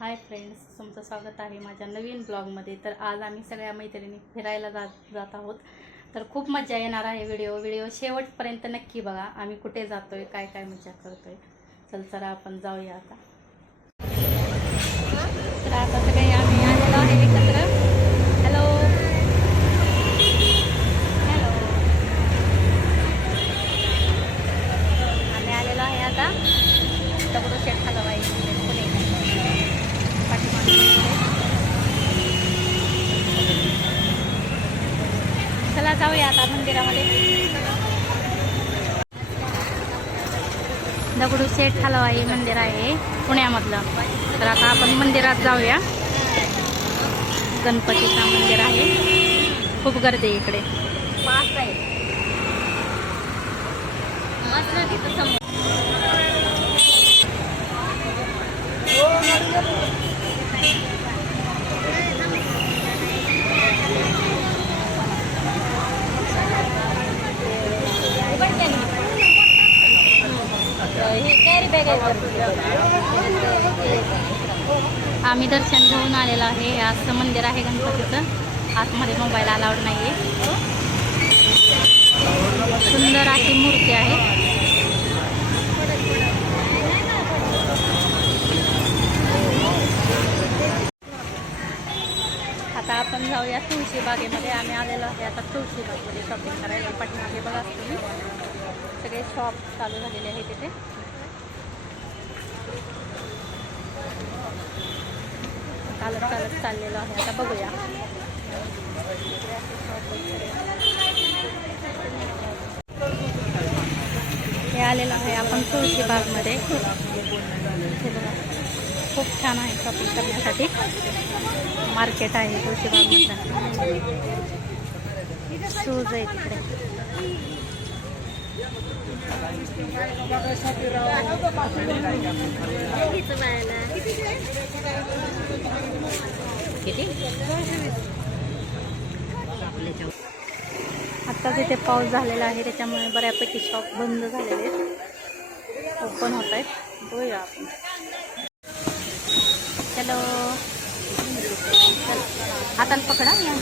Hi friends तुमचं स्वागत आहे माझ्या नवीन ब्लॉगमध्ये. तर आज आम्ही सगळ्या मैत्रिणी फिरायला जात जात आहोत. तर खूप मजा येणार आहे व्हिडिओ. व्हिडिओ शेवटपर्यंत नक्की बघा. आम्ही कुठे जातोय काय काय मजा करतोय. चल चला आपण जाऊया आता. तर आता सगळे आम्ही आलेलो आहे एकत्र हॅलो हॅलो आम्ही आलेलो आहे आता दगडूशेठ हलवाई पुणे पाठीमागे चला जाऊया आता मंदिरामध्ये दगडूशेठ हलवाई मंदिर आहे पुण्यामधलं. तर आता आपण मंदिरात जाऊया. गणपतीचं मंदिर आहे. खूप गर्दी आहे इकडे. आम्ही दर्शन घेऊन आलेलो आहे हे असं मंदिर आहे गणपतीचं. आतमध्ये मोबाईल अलाउड नाही आहे सुंदर अशी मूर्ती आहे. आता आपण जाऊया तुळशी बागेमध्ये. आम्ही आलेलो आहे आता तुळशी बागेमध्ये. शॉपिंग करायला पाठीमागे बघा तुम्ही. सगळे शॉप चालू झालेले आहे तिथे चालत चालत चाललेलो आहे. आता बघूया. हे आलेलं आहे आपण तुळशी बागमध्ये खूप छान आहे शॉपिंग करण्यासाठी. मार्केट आहे तुळशी बागमधलं शूज आहे. तिकडे किती? आत्ताच इथे पाऊस झालेला आहे त्याच्यामुळे बऱ्यापैकी शॉप बंद झालेले आहेत. ओपन होत आहेत. बघूया आपण. हॅलो हाताला पकडा. या.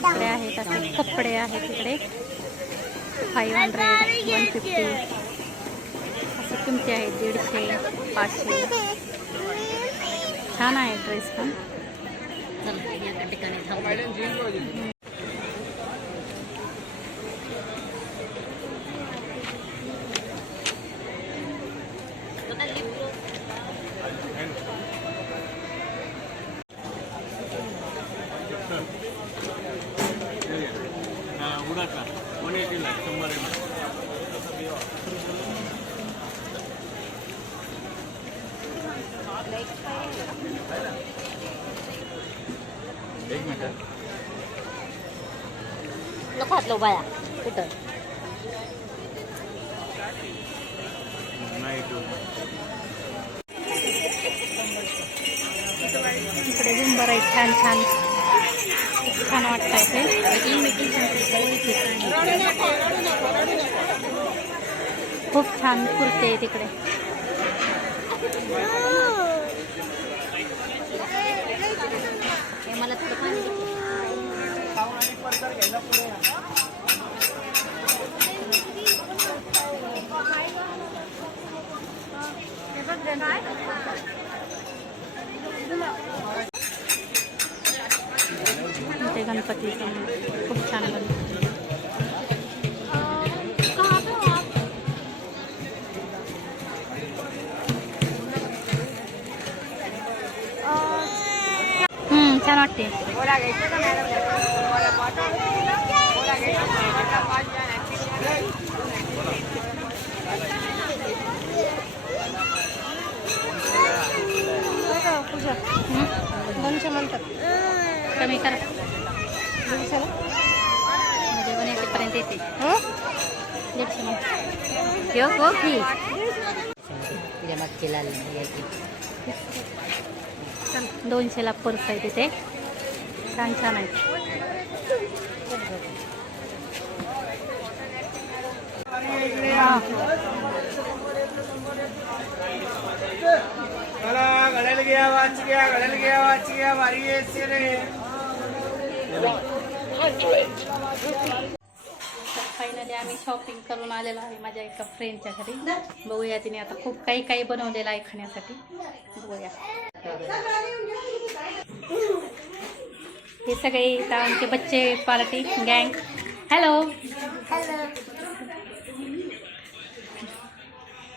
इकडे आहेत असे कपडे आहेत तिकडे. फाईव्ह हंड्रेड वन फिफ्टी असे किमती आहेत दीडशे पाचशे. छान आहे ड्रेस पण. उडाचा वन एटीला शंभर एम एक मिनिट. नको हात लावू बाया कुठं? नाही टू इकडे आहेत छान छान. छान वाटतं इथे. खूप छान कुर्ते तिकडे. इथे गणपतीचं मंदिर खूप छान गणपती हम्म, छान वाटते हम्म, दोनशे म्हणतात कमी करा दोनशेला म्हणजे वन एटीपर्यंत येते हं? दीडशे मग हो की? तिला मागची लाल याची दोनशेला पर्स आहे तिथे. छान छान आहेत घड्याला घ्या वाच घ्या घड्याला घ्या वाच घ्या भारी आहे. रे फायनली आम्ही शॉपिंग करून आलेलो आहे माझ्या एका फ्रेंडच्या घरी. बघूया तिने आता खूप काही काही बनवलेलं आहे खाण्यासाठी. बघूया. हे सगळे इथं आमचे बच्चे पार्टी गँग हॅलो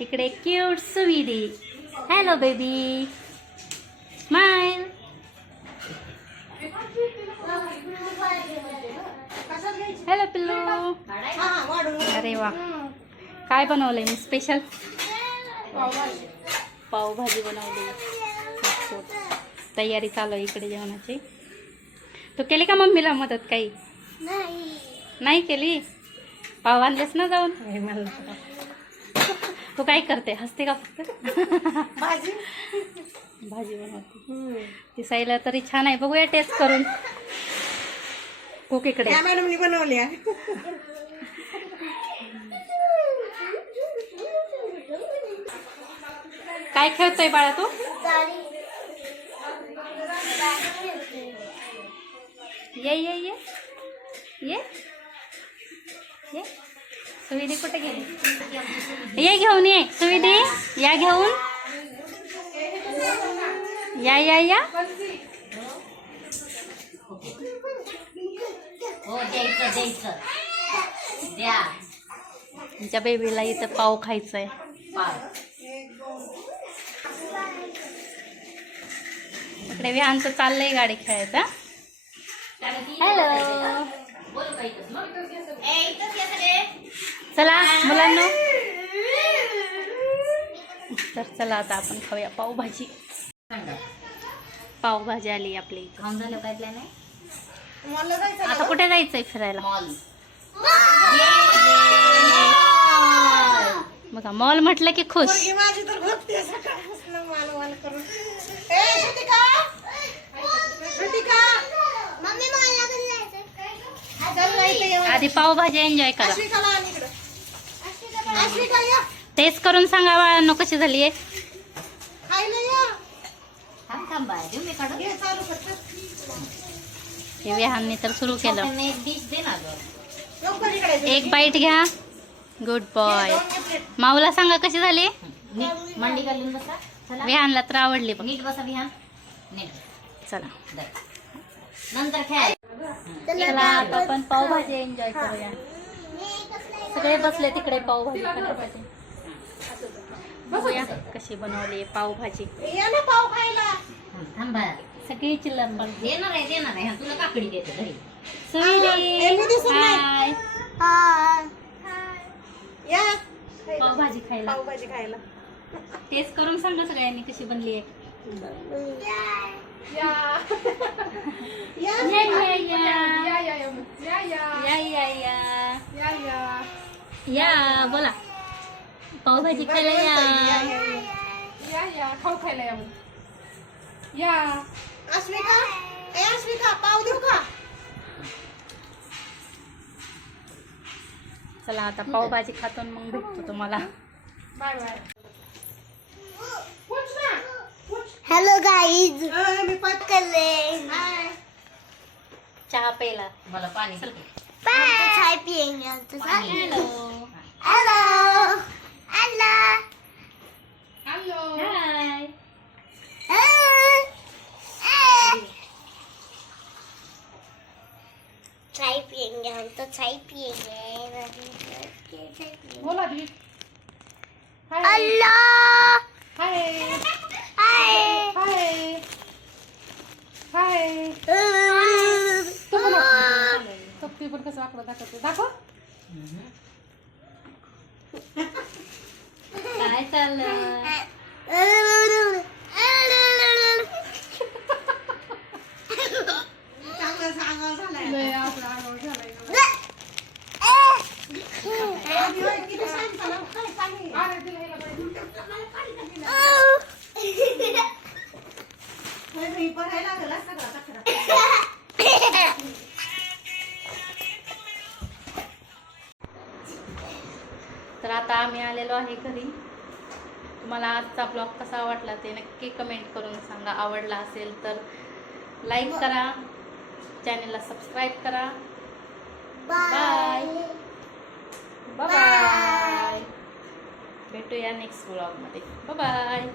इकडे cute Suvidhi. Hello baby smile hello पिल्लू अरे वा. काय बनवलंय मी? स्पेशल पावभाजी बनवली. तयारी चालू आहे इकडे जेवणाची. तू केली का मम्मीला मदत काही? नाही केली? पाव आणलेस ना जाऊन? तू काय करते? हसते का फक्त? भाजी? भाजी बनवते. दिसायला तरी छान आहे. बघूया टेस्ट करून. कुक इकडे. या मॅडमनी बनवली आहे. काय खेळतोय बाळा तू? ये ये ये. ये. ये. सुविधी कुठे गेली? ये घेऊन ये सुविधी. या घेऊन. या या या. तुमच्या बेबीला इथं पाव खायचंय. इकडे विहानचं चाललंय गाडी खेळायचा. हॅलो चला मुलांना. तर चला आता आपण खाऊया पावभाजी. पावभाजी आली आपली इथं. खाऊन झालं काय आहे? आता कुठे जायचंय फिरायला? मॉल बघा मॉल म्हटलं की खुश. माझी तर भक्ती सकाळपासून माल माल करून. ए श्रुतिका! श्रुतिका! मम्मी मला चल ना इथे ये. आधी पावभाजी एन्जॉय करा. टेस्ट करून सांगा बाळांनो कशी झाली आहे खायला या. थांब मी काढून. हे विहानने तर सुरू केलं. एक बाईट घ्या. Good boy. माऊला सांगा कशी झाली? नीट मांडी घालून बसा. चला. विहानला तर आवडली बघ. नीट बसा विहान. नीट. चला. नंतर खेळ. चला आता आपण पावभाजी एन्जॉय करूया. सगळे बसले तिकडे पावभाजी खाण्यासाठी बघूया कशी बनवली पावभाजी. या ना पाव खायला. सगळी चिल्लर पण. देणार आहे देणार आहे. हा, तुला काकडी देते घरी. हाय. या. पावभाजी खायला. पावभाजी खायला. टेस्ट करून सांगा सगळ्यांनी कशी बनली आहे. या. या. या या या. या या बोला. पावभाजी खायला या. अश्विका ए अश्विका पाव देऊ का चला आता पावभाजी खातो आणि मग भेटतो तुम्हाला हेलो गाइस मी पाच करले चहा प्यायला मला पाणी चल. बाय चाय पिएंगे आज तो साथ हॅलो हेलो हेलो बोला दी अल्लाह हाय हाय हाय हाय कप्पी पण कसं वाकडं दाखवते दाखव काय चाललं आलेलो आहे घरी. तुम्हाला आजचा ब्लॉग कसा वाटला ते नक्की कमेंट करून सांगा. आवडला असेल तर लाईक करा. चॅनलला सबस्क्राईब करा. बाय बाय बाय भेटूया नेक्स्ट ब्लॉगमध्ये बाय